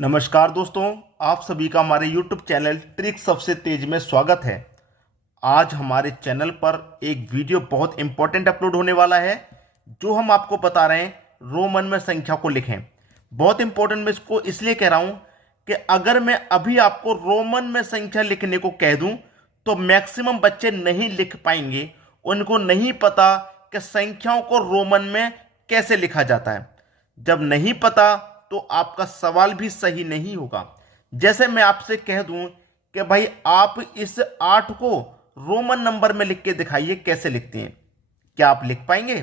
नमस्कार दोस्तों, आप सभी का हमारे YouTube चैनल ट्रिक सबसे तेज में स्वागत है। आज हमारे चैनल पर एक वीडियो बहुत इंपॉर्टेंट अपलोड होने वाला है, जो हम आपको बता रहे हैं रोमन में संख्या को लिखें। बहुत इंपॉर्टेंट मैं इसको इसलिए कह रहा हूं कि अगर मैं अभी आपको रोमन में संख्या लिखने को कह दूं तो मैक्सिमम बच्चे नहीं लिख पाएंगे। उनको नहीं पता कि संख्याओं को रोमन में कैसे लिखा जाता है। जब नहीं पता तो आपका सवाल भी सही नहीं होगा। जैसे मैं आपसे कह दूं कि भाई आप इस 8 को रोमन नंबर में लिख के दिखाइए, कैसे लिखते हैं, क्या आप लिख पाएंगे?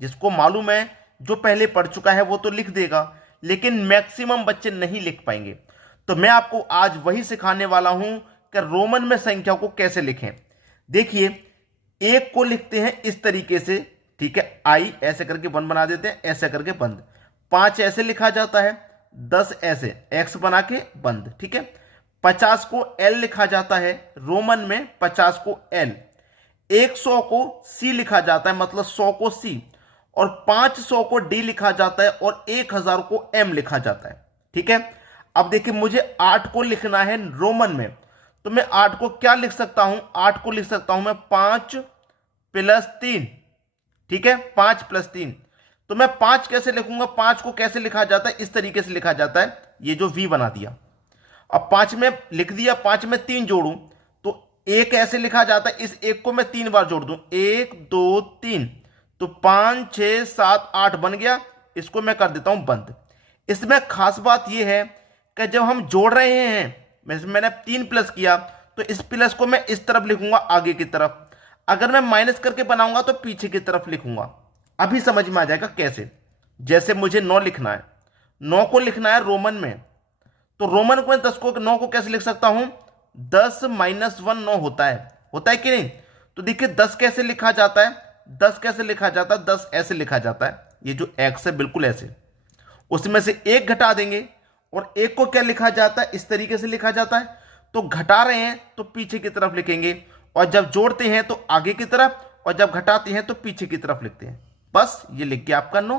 जिसको मालूम है, जो पहले पढ़ चुका है, वो तो लिख देगा, लेकिन मैक्सिमम बच्चे नहीं लिख पाएंगे। तो मैं आपको आज वही सिखाने वाला हूं कि रोमन में संख्या को कैसे लिखें। देखिए, एक को लिखते हैं इस तरीके से, ठीक है, आई ऐसे करके बंद बना देते हैं, ऐसे करके बंद। 5 ऐसे लिखा जाता है, 10 ऐसे एक्स बना के बंद, ठीक है। 50 को एल लिखा जाता है रोमन में, 50 को एल। 100 को सी लिखा जाता है, मतलब 100 को सी। और 500 को डी लिखा जाता है और 1000 को एम लिखा जाता है, ठीक है। अब देखिए, मुझे 8 को लिखना है रोमन में, तो मैं 8 को क्या लिख सकता हूं? 8 को लिख सकता हूं मैं 5 + 3, ठीक है, 5 + 3। तो मैं 5 कैसे लिखूंगा? 5 को कैसे लिखा जाता है? इस तरीके से लिखा जाता है, ये जो वी बना दिया। अब 5 में लिख दिया, 5 में 3 जोड़ूं तो 1 ऐसे लिखा जाता है। इस 1 को मैं 3 बार जोड़ दूं, 1 2 3, तो 5 6 7 8 बन गया। इसको मैं कर देता हूं बंद। इसमें खास बात यह है कि जब हम जोड़ रहे हैं, मैंने 3 प्लस किया, तो इस प्लस को मैं इस तरफ लिखूंगा, आगे की तरफ। अगर मैं माइनस करके बनाऊंगा तो पीछे की तरफ लिखूंगा। अभी समझ में आ जाएगा कैसे। जैसे मुझे 9 लिखना है, 9 को लिखना है रोमन में, तो रोमन को 10 को 9 को कैसे लिख सकता हूं? 10 - 1 9 होता है कि नहीं? तो देखिए, 10 कैसे लिखा जाता है? 10 कैसे लिखा जाता है? 10 ऐसे लिखा जाता है, ये जो एक्स है बिल्कुल ऐसे। उसमें से 1 घटा देंगे, और 1 को क्या लिखा जाता है? इस तरीके से लिखा जाता है। तो घटा रहे हैं तो पीछे की तरफ लिखेंगे, और जब जोड़ते हैं तो आगे की तरफ, और जब घटाते हैं तो पीछे की तरफ लिखते हैं। बस ये लिख गया आपका 9,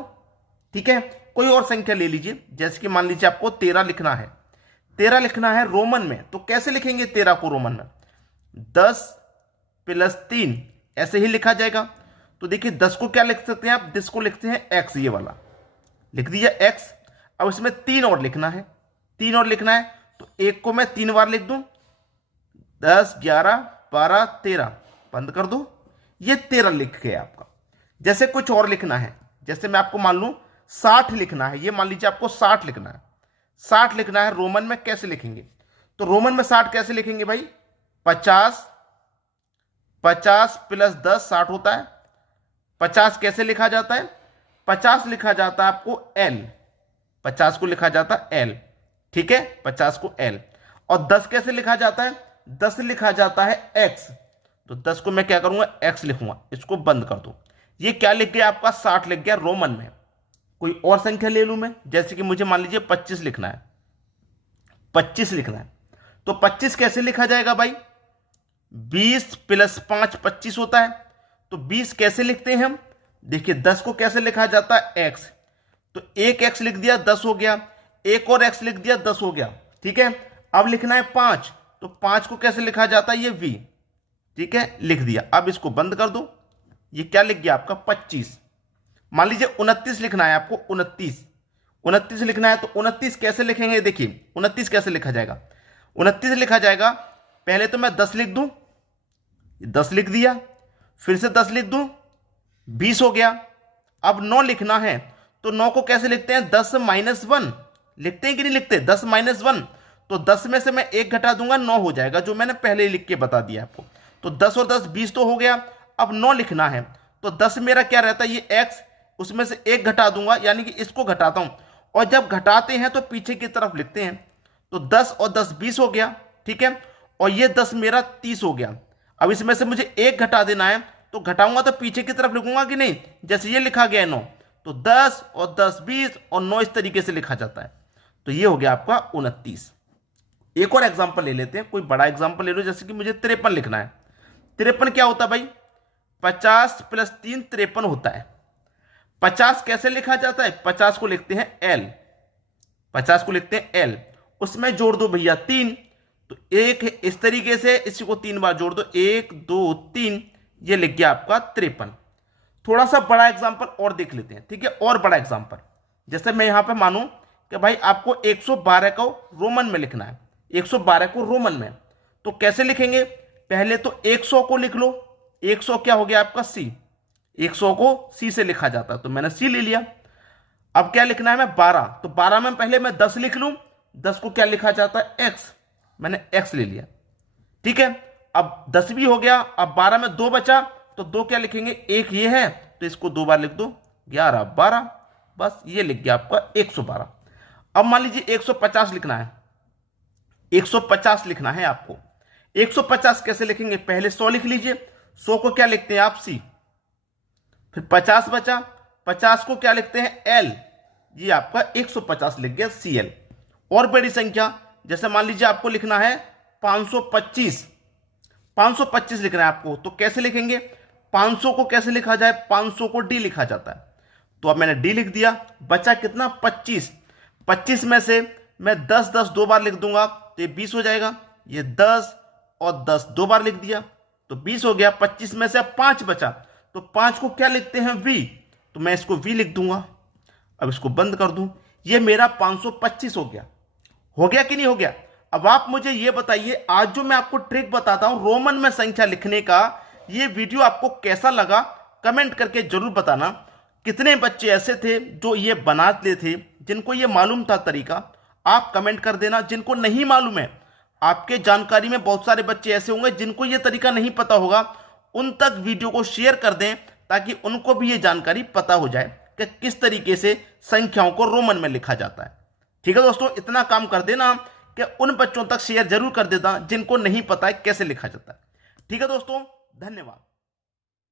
ठीक है। कोई और संख्या ले लीजिए, जैसे कि मान लीजिए आपको 13 लिखना है। 13 लिखना है रोमन में, तो कैसे लिखेंगे 13 को रोमन में? 10 + 3 ऐसे ही लिखा जाएगा। तो देखिए, 10 को क्या लिख सकते हैं आप? 10 को लिखते हैं एक्स, ये वाला लिख दिया एक्स। अब इसमें 3 और लिखना है, 3 और लिखना है, तो 1 को मैं 3 बार लिख दूं, 10 11 12 13, बंद कर दो। ये 13 लिख गया आपका। जैसे कुछ और लिखना है, जैसे मैं आपको मान लूं 60 लिखना है, ये मान लीजिए आपको 60 लिखना है। 60 लिखना है रोमन में, कैसे लिखेंगे? तो रोमन में 60 कैसे लिखेंगे भाई? 50 + 10 60 होता है। 50 कैसे लिखा जाता है? 50 लिखा जाता है आपको एल, 50 को लिखा जाता है एल, ठीक है, 50 को एल। और 10 कैसे लिखा जाता है? 10 लिखा जाता है एक्स, तो 10 को मैं क्या करूंगा? एक्स लिखूंगा। इसको बंद कर दो। ये क्या लिख गया आपका? 60 लिख गया रोमन में। कोई और संख्या ले लूं मैं, जैसे कि मुझे मान लीजिए 25 लिखना है, 25 लिखना है, तो 25 कैसे लिखा जाएगा भाई? 20 + 5 25 होता है। तो 20 कैसे लिखते हैं हम? देखिए, 10 को कैसे लिखा जाता है? एक्स, तो 1 एक्स लिख दिया, 10 हो गया। एक और एक्स लिख दिया, 10 हो गया, ठीक है। अब लिखना है 5, तो 5 को कैसे लिखा जाता है? ये वी, ठीक है, लिख दिया। अब इसको बंद कर दो। ये क्या लिख गया आपका? 25। मान लीजिए 29 लिखना है आपको, 29 लिखना है, तो 29 कैसे लिखेंगे? देखिए, 29 कैसे लिखा जाएगा? 29 लिखा जाएगा, पहले तो मैं 10 लिख दूं, 10 लिख दिया, फिर से 10 लिख दूं, 20 हो गया। अब 9 लिखना है, तो 9 को कैसे लिखते हैं? 10 - 1 लिखते हैं कि नहीं लिखते? 10 - 1, तो 10 में से मैं 1 घटा दूंगा, 9 हो जाएगा, जो मैंने पहले ही लिख के बता दिया आपको। तो 10 और 10 20 तो हो गया। अब 9 लिखना है, तो 10 मेरा क्या रहता है? ये एक्स, उसमें से 1 घटा दूंगा, यानी कि इसको घटाता हूं, और जब घटाते हैं तो पीछे की तरफ लिखते हैं। तो 10 और 10 20 हो गया, ठीक है, और ये 10 मेरा 30 हो गया। अब इसमें से मुझे 1 घटा देना है, तो घटाऊंगा तो पीछे की तरफ लिखूंगा कि नहीं? जैसे ये लिखा गया 9, तो 10 और 10 20 और 9 इस तरीके से लिखा जाता है। तो ये हो गया आपका 29। एक और एग्जाम्पल ले लेते हैं, कोई बड़ा एग्जाम्पल ले लो, जैसे कि मुझे 53 लिखना है। 53 क्या होता है भाई? 50 + 3 53 होता है। 50 कैसे लिखा जाता है? 50 को लिखते हैं एल, 50 को लिखते हैं एल, उसमें जोड़ दो भैया 3। तो एक इस तरीके से इसी को 3 बार जोड़ दो, 1 2 3, ये लिख गया आपका 53। थोड़ा सा बड़ा एग्जांपल और देख लेते हैं, ठीक है। और बड़ा एग्जांपल, जैसे मैं यहां पे मानूं कि भाई आपको 112 को रोमन में लिखना है, 112 को रोमन में, तो कैसे लिखेंगे? पहले तो 100 को लिख लो। 100 क्या हो गया आपका सी, 100 को सी से लिखा जाता है, तो मैंने सी ले लिया। अब क्या लिखना है मैं 12, तो 12 में पहले मैं 10 लिख लूं, 10 को क्या लिखा जाता है एक्स, मैंने एक्स ले लिया, ठीक है। अब 10 भी हो गया, अब 12 में 2 बचा, तो 2 क्या लिखेंगे, एक ये है तो इसको 2 बार लिख दो, 11 12, बस ये लिख गया आपका 112। अब मान लीजिए 150 लिखना है, 150 लिखना है आपको। 150 कैसे लिखेंगे? पहले 100 लिख लीजिए, 100 को क्या लिखते हैं आप सी, फिर 50 बचा, 50 को क्या लिखते हैं एल, ये आपका 150 लिख गया सी एल। और बड़ी संख्या, जैसे मान लीजिए आपको लिखना है 525, 525 लिखना है आपको, तो कैसे लिखेंगे? 500 को कैसे लिखा जाए? 500 को डी लिखा जाता है, तो अब मैंने डी लिख दिया। बचा कितना? 25। 25 में से मैं 10 10 दो बार लिख दूंगा, तो ये 20 हो जाएगा। ये 10 और 10 दो बार लिख दिया, तो 20 हो गया। 25 में से अब 5 बचा, तो 5 को क्या लिखते हैं वी, तो मैं इसको वी लिख दूंगा। अब इसको बंद कर दूं, ये मेरा 525 हो गया कि नहीं हो गया? अब आप मुझे ये बताइए, आज जो मैं आपको ट्रिक बताता हूं रोमन में संख्या लिखने का, ये वीडियो आपको कैसा लगा कमेंट करके जरूर बताना। कितने बच्चे ऐसे थे जो ये बनाते थे, जिनको ये मालूम था तरीका, आप कमेंट कर देना। जिनको नहीं मालूम है, आपके जानकारी में बहुत सारे बच्चे ऐसे होंगे जिनको ये तरीका नहीं पता होगा, उन तक वीडियो को शेयर कर दें ताकि उनको भी ये जानकारी पता हो जाए कि किस तरीके से संख्याओं को रोमन में लिखा जाता है। ठीक है दोस्तों, इतना काम कर देना कि उन बच्चों तक शेयर जरूर कर देना जिनको नहीं पता है कैसे लिखा जाता है। ठीक है दोस्तों, धन्यवाद।